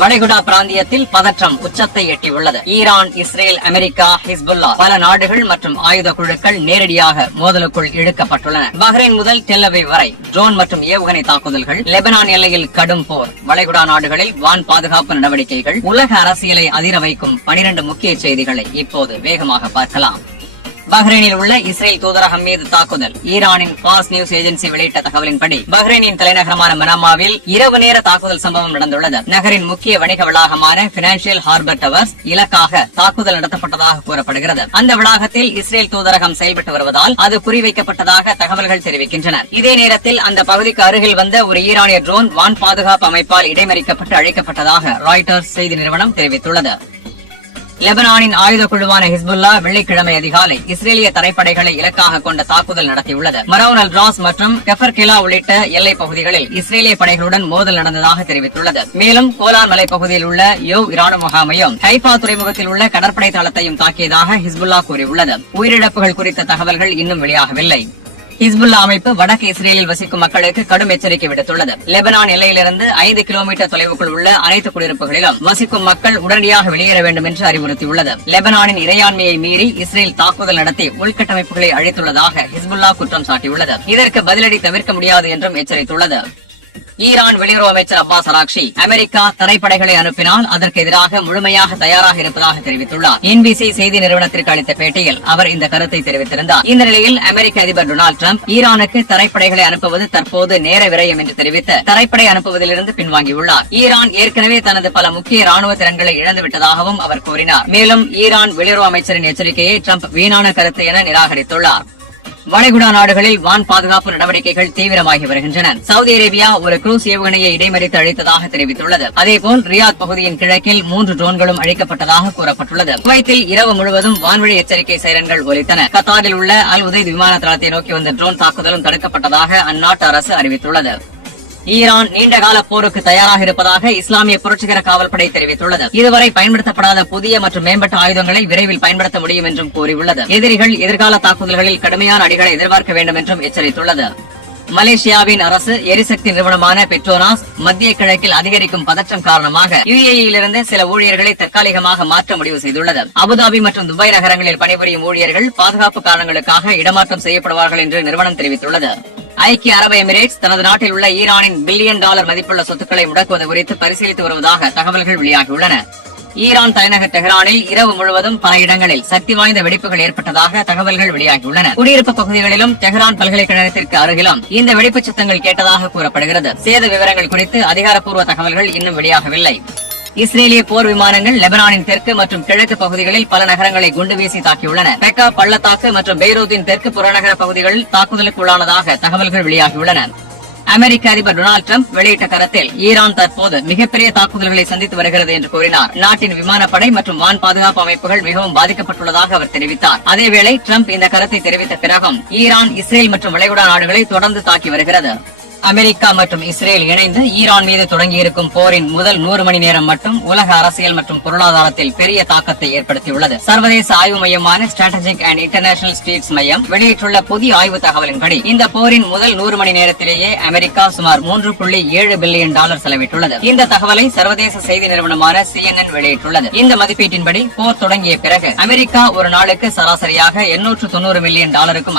வளைகுடா பிராந்தியத்தில் பதற்றம் உச்சத்தை எட்டியுள்ளது. ஈரான், இஸ்ரேல், அமெரிக்கா, ஹிஸ்புல்லா பல நாடுகள் மற்றும் ஆயுத குழுக்கள் நேரடியாக மோதலுக்குள் இழுக்கப்பட்டுள்ளன. பஹ்ரைன் முதல் டெல் அவீவ் வரை ட்ரோன் மற்றும் ஏவுகணை தாக்குதல்கள், லெபனான் எல்லையில் கடும் போர், வளைகுடா நாடுகளில் வான் பாதுகாப்பு நடவடிக்கைகள், உலக அரசியலை அதிர வைக்கும் 12 முக்கிய செய்திகளை இப்போது வேகமாக பார்க்கலாம். பஹ்ரைனில் உள்ள இஸ்ரேல் தூதரகம் மீது தாக்குதல். ஈரானின் ஃபாஸ் நியூஸ் ஏஜென்சி வெளியிட்ட தகவலின்படி பஹ்ரைனின் தலைநகரமான மனாமாவில் இரவு நேர தாக்குதல் சம்பவம் நடந்துள்ளது. நகரின் முக்கிய வணிக வளாகமான பினான்சியல் ஹார்பர் டவர்ஸ் இலக்காக தாக்குதல் நடத்தப்பட்டதாக கூறப்படுகிறது. அந்த வளாகத்தில் இஸ்ரேல் தூதரகம் செயல்பட்டு வருவதால் அது குறிவைக்கப்பட்டதாக தகவல்கள் தெரிவிக்கின்றன. இதே நேரத்தில் அந்த பகுதிக்கு அருகில் வந்த ஒரு ஈரானிய ட்ரோன் வான் பாதுகாப்பு அமைப்பால் இடைமறிக்கப்பட்டு அழிக்கப்பட்டதாக ராய்டர்ஸ் செய்தி நிறுவனம் தெரிவித்துள்ளது. லெபனானின் ஆயுத குழுவான ஹிஸ்புல்லா வெள்ளிக்கிழமை அதிகாலை இஸ்ரேலிய தரைப்படைகளை இலக்காக கொண்ட தாக்குதல் நடத்தியுள்ளது. மரவுன் அல் ராஸ் மற்றும் கெஃபர்கெலா உள்ளிட்ட எல்லைப் பகுதிகளில் இஸ்ரேலிய படைகளுடன் மோதல் நடந்ததாக தெரிவித்துள்ளது. மேலும் கோலான் மலைப்பகுதியில் உள்ள யோவ் இராணுவ முகாமையும் ஹைஃபா துறைமுகத்தில் உள்ள கடற்படை தளத்தையும் தாக்கியதாக ஹிஸ்புல்லா கூறியுள்ளது. உயிரிழப்புகள் குறித்த தகவல்கள் இன்னும் வெளியாகவில்லை. ஹிஸ்புல்லா அமைப்பு வடக்கு இஸ்ரேலில் வசிக்கும் மக்களுக்கு கடும் எச்சரிக்கை விடுத்துள்ளது. லெபனான் எல்லையிலிருந்து 5 கிலோமீட்டர் தொலைவுக்குள் உள்ள அனைத்து குடியிருப்புகளிலும் வசிக்கும் மக்கள் உடனடியாக வெளியேற வேண்டும் என்று அறிவுறுத்தியுள்ளது. லெபனானின் இறையாண்மையை மீறி இஸ்ரேல் தாக்குதல் நடத்தி உள்கட்டமைப்புகளை அழித்துள்ளதாக ஹிஸ்புல்லா குற்றம் சாட்டியுள்ளது. இதற்கு பதிலடி தவிர்க்க முடியாது என்றும் எச்சரித்துள்ளது. ஈரான் வெளியுறவு அமைச்சர் அப்பாஸ் அராக்ஷி அமெரிக்கா தரைப்படைகளை அனுப்பினால் அதற்கு எதிராக முழுமையாக தயாராக இருப்பதாக தெரிவித்துள்ளார். NBC செய்தி நிறுவனத்திற்கு அளித்த பேட்டியில் அவர் இந்த கருத்தை தெரிவித்திருந்தார். இந்த நிலையில் அமெரிக்க அதிபர் டொனால்டு டிரம்ப் ஈரானுக்கு தரைப்படைகளை அனுப்புவது தற்போது நேர விரயம் என்று தெரிவித்து தரைப்படை அனுப்புவதிலிருந்து பின்வாங்கியுள்ளார். ஈரான் ஏற்கனவே தனது பல முக்கிய ராணுவ திறன்களை இழந்துவிட்டதாகவும் அவர் கூறினார். மேலும் ஈரான் வெளியுறவு அமைச்சரின் எச்சரிக்கையை டிரம்ப் வீணான கருத்து என நிராகரித்துள்ளார். வளைகுடா நாடுகளில் வான் பாதுகாப்பு நடவடிக்கைகள் தீவிரமாகி வருகின்றன. சவுதி அரேபியா ஒரு குரூஸ் ஏவுகணையை இடைமறித்து அழித்ததாக தெரிவித்துள்ளது. அதேபோல் ரியாத் பகுதியின் கிழக்கில் 3 ட்ரோன்களும் அழிக்கப்பட்டதாக கூறப்பட்டுள்ளது. குவைத்தில் இரவு முழுவதும் வான்வழி எச்சரிக்கை சைரன்கள் ஒலித்தன. கத்தாரில் உள்ள அல் உதைத் விமான தளத்தை நோக்கி வந்த ட்ரோன் தாக்குதலும் தடுக்கப்பட்டதாக அந்நாட்டு அரசு அறிவித்துள்ளது. ஈரான் நீண்டகால போருக்கு தயாராக இருப்பதாக இஸ்லாமிய புரட்சிகர காவல்படை தெரிவித்துள்ளது. இதுவரை பயன்படுத்தப்படாத புதிய மற்றும் மேம்பட்ட ஆயுதங்களை விரைவில் பயன்படுத்த முடியும் என்றும் கூறியுள்ளது. எதிரிகள் எதிர்கால தாக்குதல்களில் கடுமையான அடிகளை எதிர்பார்க்க வேண்டும் என்றும் எச்சரித்துள்ளது. மலேசியாவின் அரசு எரிசக்தி நிறுவனமான பெட்ரோனாஸ் மத்திய கிழக்கில் அதிகரிக்கும் பதற்றம் காரணமாக UAE-யிலிருந்து சில ஊழியர்களை தற்காலிகமாக மாற்ற முடிவு செய்துள்ளது. அபுதாபி மற்றும் துபாய் நகரங்களில் பணிபுரியும் ஊழியர்கள் பாதுகாப்பு காரணங்களுக்காக இடமாற்றம் செய்யப்படுவார்கள் என்று நிறுவனம் தெரிவித்துள்ளது. ஐக்கிய அரபு எமிரேட்ஸ் தனது நாட்டில் உள்ள ஈரானின் $1 பில்லியன் மதிப்புள்ள சொத்துக்களை முடக்குவது குறித்து பரிசீலித்து வருவதாக தகவல்கள் வெளியாகியுள்ளன. ஈரான் தலைநகர் டெஹ்ரானில் இரவு முழுவதும் பல இடங்களில் சக்தி வாய்ந்த வெடிப்புகள் ஏற்பட்டதாக தகவல்கள் வெளியாகியுள்ளன. குடியிருப்பு பகுதிகளிலும் டெஹ்ரான் பல்கலைக்கழகத்திற்கு அருகிலும் இந்த வெடிப்பு சத்தங்கள் கேட்டதாக கூறப்படுகிறது. சேத விவரங்கள் குறித்து அதிகாரப்பூர்வ தகவல்கள் இன்னும் வெளியாகவில்லை. இஸ்ரேலிய போர் விமானங்கள் லெபனானின் தெற்கு மற்றும் கிழக்கு பகுதிகளில் பல நகரங்களை குண்டு வீசி தாக்கியுள்ளன. பெக்கா பள்ளத்தாக்கு மற்றும் பெய்ரூத்தின் தெற்கு புறநகர பகுதிகளில் தாக்குதலுக்குள்ளானதாக தகவல்கள் வெளியாகியுள்ளன. அமெரிக்க அதிபர் டொனால்டு டிரம்ப் வெளியிட்ட கருத்தில் ஈரான் தற்போது மிகப்பெரிய தாக்குதல்களை சந்தித்து வருகிறது என்று கூறினார். நாட்டின் விமானப்படை மற்றும் வான் பாதுகாப்பு அமைப்புகள் மிகவும் பாதிக்கப்பட்டுள்ளதாக அவர் தெரிவித்தார். அதேவேளை டிரம்ப் இந்த கருத்தை தெரிவித்த பிறகும் ஈரான் இஸ்ரேல் மற்றும் வளைகுடா நாடுகளை தொடர்ந்து தாக்கி வருகிறது. அமெரிக்கா மற்றும் இஸ்ரேல் இணைந்து ஈரான் மீது தொடங்கியிருக்கும் போரின் முதல் 100 மணி நேரம் மட்டும் உலக அரசியல் மற்றும் பொருளாதாரத்தில் பெரிய தாக்கத்தை ஏற்படுத்தியுள்ளது. சர்வதேச ஆய்வு மையமான ஸ்ட்ராட்டஜிக் அண்ட் இன்டர்நேஷனல் ஸ்டடீஸ் மையம் வெளியிட்டுள்ள புதிய ஆய்வு தகவலின்படி இந்த போரின் முதல் 100 மணி நேரத்திலேயே அமெரிக்கா சுமார் $3.7 பில்லியன் செலவிட்டுள்ளது. இந்த தகவலை சர்வதேச செய்தி நிறுவனமான CNN வெளியிட்டுள்ளது. இந்த மதிப்பீட்டின்படி போர் தொடங்கிய பிறகு அமெரிக்கா ஒரு நாளுக்கு சராசரியாக $890 மில்லியன்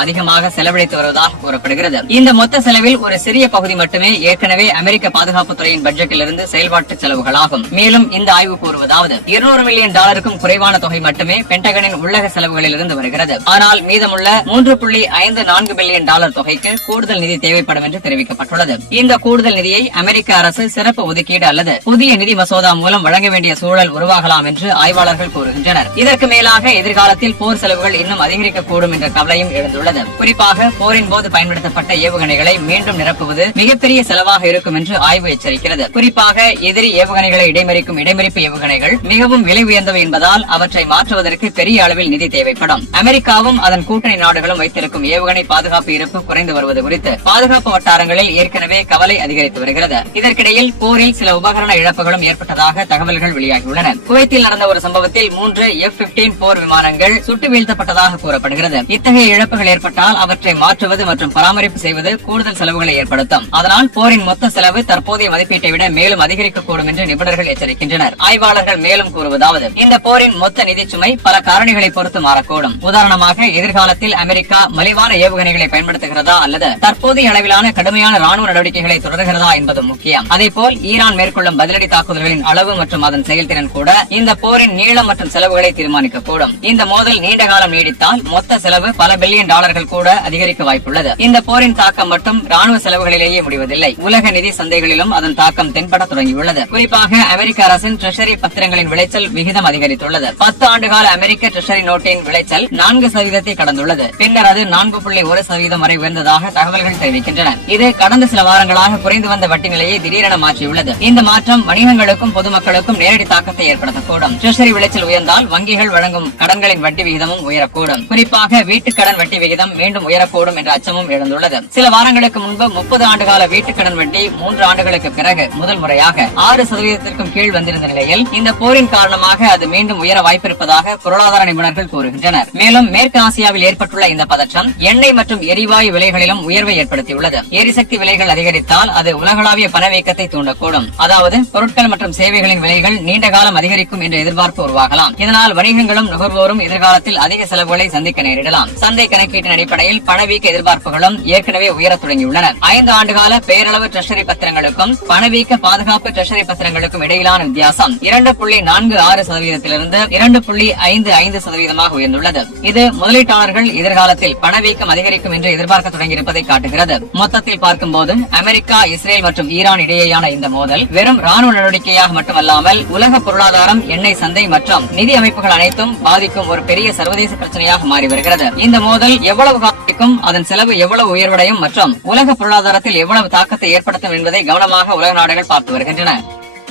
அதிகமாக செலவழித்து வருவதாக கூறப்படுகிறது. இந்த மொத்த செலவில் ஒரு சிறிய பகுதி மட்டுமே ஏற்கனவே அமெரிக்க பாதுகாப்புத்துறையின் பட்ஜெட்டிலிருந்து செயல்பாட்டு செலவுகளாகும். மேலும் இந்த ஆய்வு கூறுவதாவது $200 மில்லியன் குறைவான தொகை மட்டுமே பென்டகனின் உள்ளக செலவுகளில் இருந்து வருகிறது. ஆனால் மீதமுள்ள $3.54 பில்லியன் தொகைக்கு கூடுதல் நிதி தேவைப்படும் என்று தெரிவிக்கப்பட்டுள்ளது. இந்த கூடுதல் நிதியை அமெரிக்க அரசு சிறப்பு ஒதுக்கீடு அல்லது புதிய நிதி மசோதா மூலம் வழங்க வேண்டிய சூழல் உருவாகலாம் என்று ஆய்வாளர்கள் கூறுகின்றனர். இதற்கு மேலாக எதிர்காலத்தில் போர் செலவுகள் இன்னும் அதிகரிக்கக்கூடும் என்ற கவலையும் எழுந்துள்ளது. குறிப்பாக போரின் போது பயன்படுத்தப்பட்ட ஏவுகணைகளை மீண்டும் நிரப்புவது மிகப்பெரிய செலவாக இருக்கும் என்று ஆய்வு எச்சரிக்கிறது. குறிப்பாக எதிரி ஏவுகணைகளை இடைமறிக்கும் இடைமறிப்பு ஏவுகணைகள் மிகவும் விலை உயர்ந்தவை என்பதால் அவற்றை மாற்றுவதற்கு பெரிய அளவில் நிதி தேவைப்படும். அமெரிக்காவும் அதன் கூட்டணி நாடுகளும் வைத்திருக்கும் ஏவுகணை பாதுகாப்பு இருப்பு குறைந்து வருவது குறித்து பாதுகாப்பு வட்டாரங்களில் ஏற்கனவே கவலை அதிகரித்து வருகிறது. இதற்கிடையில் போரில் சில உபகரண இழப்புகளும் ஏற்பட்டதாக தகவல்கள் வெளியாகியுள்ளன. குவைத்தில் நடந்த ஒரு சம்பவத்தில் 3 F-15 போர் விமானங்கள் சுட்டு வீழ்த்தப்பட்டதாக கூறப்படுகிறது. இத்தகைய இழப்புகள் ஏற்பட்டால் அவற்றை மாற்றுவது மற்றும் பராமரிப்பு செய்வது கூடுதல் செலவுகளை ஏற்படுத்தும். அச்சுறுத்தும். அதனால் போரின் மொத்த செலவு தற்போதைய மதிப்பீட்டை விட மேலும் அதிகரிக்கக்கூடும் என்று நிபுணர்கள் எச்சரிக்கின்றனர். ஆய்வாளர்கள் மேலும் கூறுவதாவது, இந்த போரின் மொத்த நிதி சுமை பல காரணிகளை பொறுத்து மாறக்கூடும். உதாரணமாக, எதிர்காலத்தில் அமெரிக்கா மலிவான ஏவுகணைகளை பயன்படுத்துகிறதா அல்லது தற்போதைய அளவிலான கடுமையான ராணுவ நடவடிக்கைகளை தொடர்கிறதா என்பது முக்கியம். அதேபோல் ஈரான் மேற்கொள்ளும் பதிலடி தாக்குதல்களின் அளவு மற்றும் அதன் செயல்திறன் கூட இந்த போரின் நீளம் மற்றும் செலவுகளை தீர்மானிக்கக்கூடும். இந்த மோதல் நீண்ட காலம் நீடித்தால் மொத்த செலவு பல பில்லியன் டாலர்கள் கூட அதிகரிக்க வாய்ப்புள்ளது. இந்த போரின் தாக்கம் மட்டும் ராணுவ செலவுகளிலேயே முடிவதில்லை. உலக நிதி சந்தைகளிலும் அதன் தாக்கம் தென்பட தொடங்கியுள்ளது. குறிப்பாக அமெரிக்க அரசின் ட்ரெஷரி பத்திரங்களின் விளைச்சல் விகிதம் அதிகரித்துள்ளது. 10 ஆண்டுகால அமெரிக்க ட்ரெஷரி நோட்டின் விளைச்சல் 4% கடந்துள்ளது. பின்னர் அது 4.1% வரை உயர்ந்ததாக தகவல்கள் தெரிவிக்கின்றன. இது கடந்த சில வாரங்களாக குறைந்து வந்த வட்டி நிலையை திடீரென மாற்றியுள்ளது. இந்த மாற்றம் வணிகங்களுக்கும் பொதுமக்களுக்கும் நேரடி தாக்கத்தை ஏற்படுத்தக்கூடும். ட்ரெஷரி விளைச்சல் உயர்ந்தால் வங்கிகள் வழங்கும் கடன்களின் வட்டி விகிதமும் உயரக்கூடும். குறிப்பாக வீட்டுக் கடன் வட்டி விகிதம் மீண்டும் உயரக்கூடும் என்ற அச்சமும் எழுந்துள்ளது. சில வாரங்களுக்கு முன்பு 30 ஆண்டுகால வீட்டுக் கடன் வட்டி 3 ஆண்டுகளுக்கு பிறகு முதல் முறையாக 6%க்கும் கீழ் வந்திருந்த நிலையில் இந்த போரின் காரணமாக அது மீண்டும் உயர வாய்ப்பிருப்பதாக பொருளாதார நிபுணர்கள் கூறுகின்றனர். மேலும் மேற்கு ஆசியாவில் ஏற்பட்டுள்ள இந்த பதற்றம் எண்ணெய் மற்றும் எரிவாயு விலைகளிலும் உயர்வை ஏற்படுத்தியுள்ளது. எரிசக்தி விலைகள் அதிகரித்தால் அது உலகளாவிய பணவீக்கத்தை தூண்டக்கூடும். அதாவது பொருட்கள் மற்றும் சேவைகளின் விலைகள் நீண்ட காலம் அதிகரிக்கும் என்ற எதிர்பார்ப்பு உருவாகலாம். இதனால் வணிகங்களும் நுகர்வோரும் எதிர்காலத்தில் அதிக செலவுகளை சந்திக்க நேரிடலாம். சந்தை கணக்கீட்டின் அடிப்படையில் பணவீக்க எதிர்பார்ப்புகளும் ஏற்கனவே உயரத் தொடங்கியுள்ளன. 5 ஆண்டுகால பேரளவு ட்ரெஷரி பத்திரங்களுக்கும் பணவீக்க பாதுகாப்பு ட்ரெஷரி பத்திரங்களுக்கும் இடையிலான வித்தியாசம் 2.46%லிருந்து 2.55% உயர்ந்துள்ளது. இது முதலீட்டாளர்கள் எதிர்காலத்தில் பணவீக்கம் அதிகரிக்கும் என்று எதிர்பார்க்க தொடங்கியிருப்பதை காட்டுகிறது. மொத்தத்தில் பார்க்கும்போது அமெரிக்கா, இஸ்ரேல் மற்றும் ஈரான் இடையேயான இந்த மோதல் வெறும் ராணுவ நடவடிக்கையாக மட்டுமல்லாமல் உலக பொருளாதாரம், எண்ணெய் சந்தை மற்றும் நிதி அமைப்புகள் அனைத்தும் பாதிக்கும் ஒரு பெரிய சர்வதேச பிரச்சனையாக மாறி வருகிறது. இந்த மோதல் எவ்வளவு காலத்திற்கும், அதன் செலவு எவ்வளவு உயர்வடையும் மற்றும் உலக பொருளாதாரத்தில் எவ்வளவு தாக்கத்தை ஏற்படுத்தும் என்பதை கவனமாக உலக நாடுகள் பார்த்து வருகின்றன.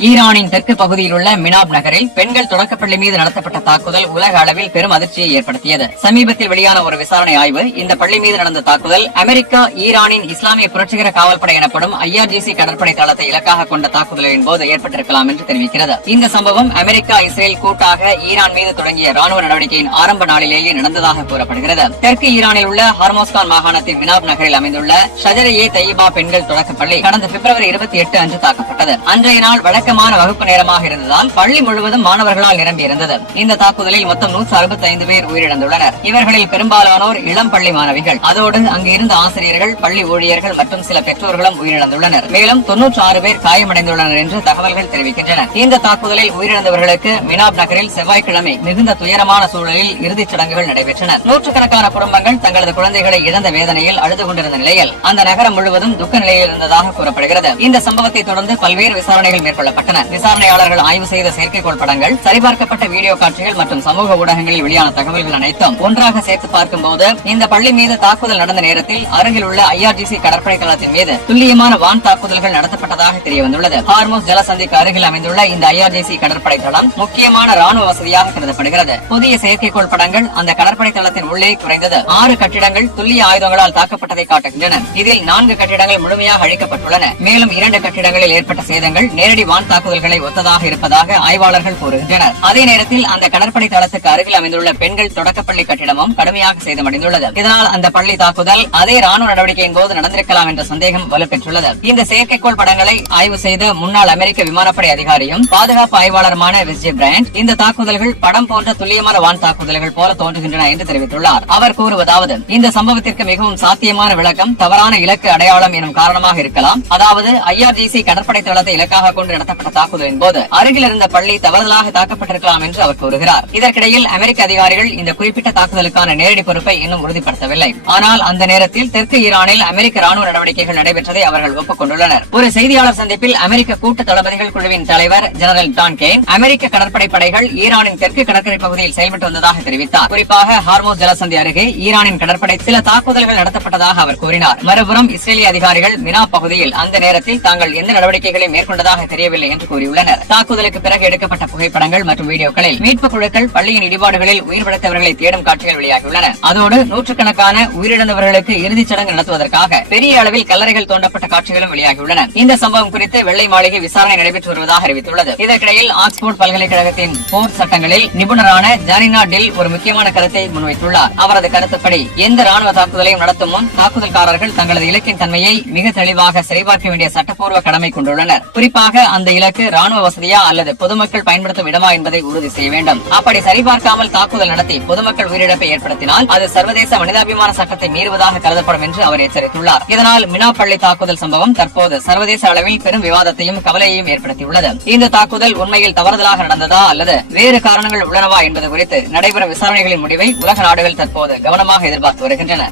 ஈரானின் தெற்கு பகுதியில் உள்ள மினாப் நகரில் பெண்கள் தொடக்கப்பள்ளி மீது நடத்தப்பட்ட தாக்குதல் உலக அளவில் பெரும் அதிர்ச்சியை ஏற்படுத்தியது. சமீபத்தில் வெளியான ஒரு விசாரணை ஆய்வு இந்த பள்ளி மீது நடந்த தாக்குதல் அமெரிக்கா ஈரானின் இஸ்லாமிய புரட்சிகர காவல்படை எனப்படும் IRGC கடற்படை தளத்தை இலக்காக கொண்ட தாக்குதலின் போது ஏற்பட்டிருக்கலாம் என்று தெரிவிக்கிறது. இந்த சம்பவம் அமெரிக்கா, இஸ்ரேல் கூட்டாக ஈரான் மீது தொடங்கிய ராணுவ நடவடிக்கையின் ஆரம்ப நாளிலேயே நடந்ததாக கூறப்படுகிறது. தெற்கு ஈரானில் உள்ள ஹார்மோஸ்கான் மாகாணத்தின் மினாப் நகரில் அமைந்துள்ள ஷஜர்-ஏ தையிபா பெண்கள் தொடக்கப்பள்ளி கடந்த பிப்ரவரி 28 அன்று தாக்கப்பட்டது. அன்றைய நாள் வழக்கமான வகுப்பு நேரமாக இருந்ததால் பள்ளி முழுவதும் மாணவர்களால் நிரம்பியிருந்தது. இந்த தாக்குதலில் மொத்தம் 165 பேர் உயிரிழந்துள்ளனர். இவர்களில் பெரும்பாலானோர் இளம் பள்ளி மாணவிகள். அதோடு அங்கு இருந்த ஆசிரியர்கள், பள்ளி ஊழியர்கள் மற்றும் சில பெற்றோர்களும் உயிரிழந்துள்ளனர். மேலும் 96 பேர் காயமடைந்துள்ளனர் என்று தகவல்கள் தெரிவிக்கின்றன. இந்த தாக்குதலில் உயிரிழந்தவர்களுக்கு மினாப் நகரில் செவ்வாய்க்கிழமை மிகுந்த துயரமான சூழலில் இறுதிச் சடங்குகள் நடைபெற்றன. நூற்றுக்கணக்கான குடும்பங்கள் தங்களது குழந்தைகளை இழந்த வேதனையில் அழுது கொண்டிருந்த நிலையில் அந்த நகரம் முழுவதும் துக்க நிலையில் இருந்ததாக கூறப்படுகிறது. இந்த சம்பவத்தை தொடர்ந்து பல்வேறு விசாரணைகள் மேற்கொள்ளப்பட்டன. விசாரணையாளர்கள் ஆய்வு செய்த செயற்கைக்கோள் படங்கள், சரிபார்க்கப்பட்ட வீடியோ காட்சிகள் மற்றும் சமூக ஊடகங்களில் வெளியான தகவல்கள் அனைத்தும் ஒன்றாக சேர்த்து பார்க்கும்போது இந்த பள்ளி மீது தாக்குதல் நடந்த நேரத்தில் அருகில் உள்ள IRGC கடற்படை தளத்தின் மீது துல்லியமான வான் தாக்குதல்கள் நடத்தப்பட்டதாக தெரியவந்துள்ளது. ஹார்மோஸ் ஜலசந்திக்கு அருகில் அமைந்துள்ள இந்த IRGC கடற்படை தளம் முக்கியமான ராணுவ வசதியாக கருதப்படுகிறது. புதிய செயற்கைக்கோள் படங்கள் அந்த கடற்படை தளத்தின் உள்ளே குறைந்தது 6 கட்டிடங்கள் துல்லிய ஆயுதங்களால் தாக்கப்பட்டதை காட்டுகின்றன. இதில் 4 கட்டிடங்கள் முழுமையாக அழிக்கப்பட்டுள்ளன. மேலும் 2 கட்டிடங்களில் ஏற்பட்ட சேதங்கள் நேரடி வான் தாக்குதல்களை ஒத்ததாக இருப்பதாக ஆய்வாளர்கள் கூறுகின்றனர். அதே நேரத்தில் அந்த கடற்படை தளத்துக்கு அருகில் அமைந்துள்ள பெண்கள் தொடக்கப்பள்ளி கட்டிடமும் கடுமையாக சேதமடைந்துள்ளது. இதனால் அந்த பள்ளி தாக்குதல் அதே ராணுவ நடவடிக்கையின் போது நடந்திருக்கலாம் என்ற சந்தேகம் வலுப்பெற்றுள்ளது. இந்த செயற்கைக்கோள் படங்களை ஆய்வு செய்த முன்னாள் அமெரிக்க விமானப்படை அதிகாரியும் பாதுகாப்பு ஆய்வாளருமான விஜய் பிராண்ட் இந்த தாக்குதல்கள் படம் போன்ற துல்லியமான வான் தாக்குதல்கள் போல தோன்றுகின்றன என்று தெரிவித்துள்ளார். அவர் கூறுவதாவது, இந்த சம்பவத்திற்கு மிகவும் சாத்தியமான விளக்கம் தவறான இலக்கு அடையாளம் எனும் காரணமாக இருக்கலாம். அதாவது IRGC கடற்படை தளத்தை இலக்காக கொண்டு நடத்தப்பட்ட தாக்குதலின் போது அருகில் இருந்த பள்ளி தவறுதலாக தாக்கப்பட்டிருக்கலாம் என்று அவர் கூறுகிறார். இதற்கிடையில் அமெரிக்க அதிகாரிகள் இந்த குறிப்பிட்ட தாக்குதலுக்கான நேரடி பொறுப்பை இன்னும் உறுதிப்படுத்தவில்லை. ஆனால் அந்த நேரத்தில் தெற்கு ஈரானில் அமெரிக்க ராணுவ நடவடிக்கைகள் நடைபெற்றதை அவர்கள் ஒப்புக்கொண்டுள்ளனர். ஒரு செய்தியாளர் சந்திப்பில் அமெரிக்க கூட்டு தளபதிகள் குழுவின் தலைவர் ஜெனரல் டான் கெய்ன் அமெரிக்க கடற்படை படைகள் ஈரானின் தெற்கு கடற்கரை பகுதியில் செயல்பட்டு வந்ததாக தெரிவித்தார். குறிப்பாக ஹார்மோஸ் ஜலசந்தி அருகே ஈரானின் கடற்படை சில தாக்குதல்கள் நடத்தப்பட்டதாக அவர் கூறினார். மறுபுறம் இஸ்ரேலிய அதிகாரிகள் மினா பகுதியில் அந்த நேரத்தில் தாங்கள் எந்த நடவடிக்கைகளை மேற்கொண்டதாக தெரியவில்லை தெரியவில்லை என்று கூறியுள்ளனர். தாக்குதலுக்கு பிறகு எடுக்கப்பட்ட புகைப்படங்கள் மற்றும் வீடியோக்களில் மீட்புக் குழுக்கள் பள்ளியின் இடிபாடுகளில் உயிர் பிழைத்தவர்களை தேடும் காட்சிகள் வெளியாகியுள்ளன. அதோடு நூற்றுக்கணக்கான உயிரிழந்தவர்களுக்கு இறுதிச் சடங்கு நடத்துவதற்காக பெரிய அளவில் கல்லறைகள் தோண்டப்பட்ட காட்சிகளும் வெளியாகியுள்ளன. இந்த சம்பவம் குறித்து வெள்ளை மாளிகை விசாரணை நடைபெற்று வருவதாக அறிவித்துள்ளது. இதற்கிடையில் ஆக்ஸ்போர்ட் பல்கலைக்கழகத்தின் போர் சட்டங்களில் நிபுணரான ஜானினா டில் ஒரு முக்கியமான கருத்தை முன்வைத்துள்ளார். அவரது கருத்துப்படி எந்த ராணுவ தாக்குதலையும் நடத்தும் முன் தாக்குதல்காரர்கள் தங்களது இலக்கின் தன்மையை மிக தெளிவாக சரிபார்க்க வேண்டிய சட்டப்பூர்வ கடமை கொண்டுள்ளனர். குறிப்பாக அந்த இலக்கு ராணுவ வசதியா அல்லது பொதுமக்கள் பயன்படுத்தும் இடமா என்பதை உறுதி செய்ய வேண்டும். அப்படி சரிபார்க்காமல் தாக்குதல் நடத்தி பொதுமக்கள் உயிரிழப்பை ஏற்படுத்தினால் அது சர்வதேச மனிதாபிமான சட்டத்தை மீறுவதாக கருதப்படும் என்று அவர் எச்சரித்துள்ளார். இதனால் மினா பள்ளி தாக்குதல் சம்பவம் தற்போது சர்வதேச அளவில் பெரும் விவாதத்தையும் கவலையையும் ஏற்படுத்தியுள்ளது. இந்த தாக்குதல் உண்மையில் தவறுதலாக நடந்ததா அல்லது வேறு காரணங்கள் உள்ளனவா என்பது குறித்து நடைபெறும் விசாரணைகளின் முடிவை உலக நாடுகள் தற்போது கவனமாக எதிர்பார்த்து வருகின்றன.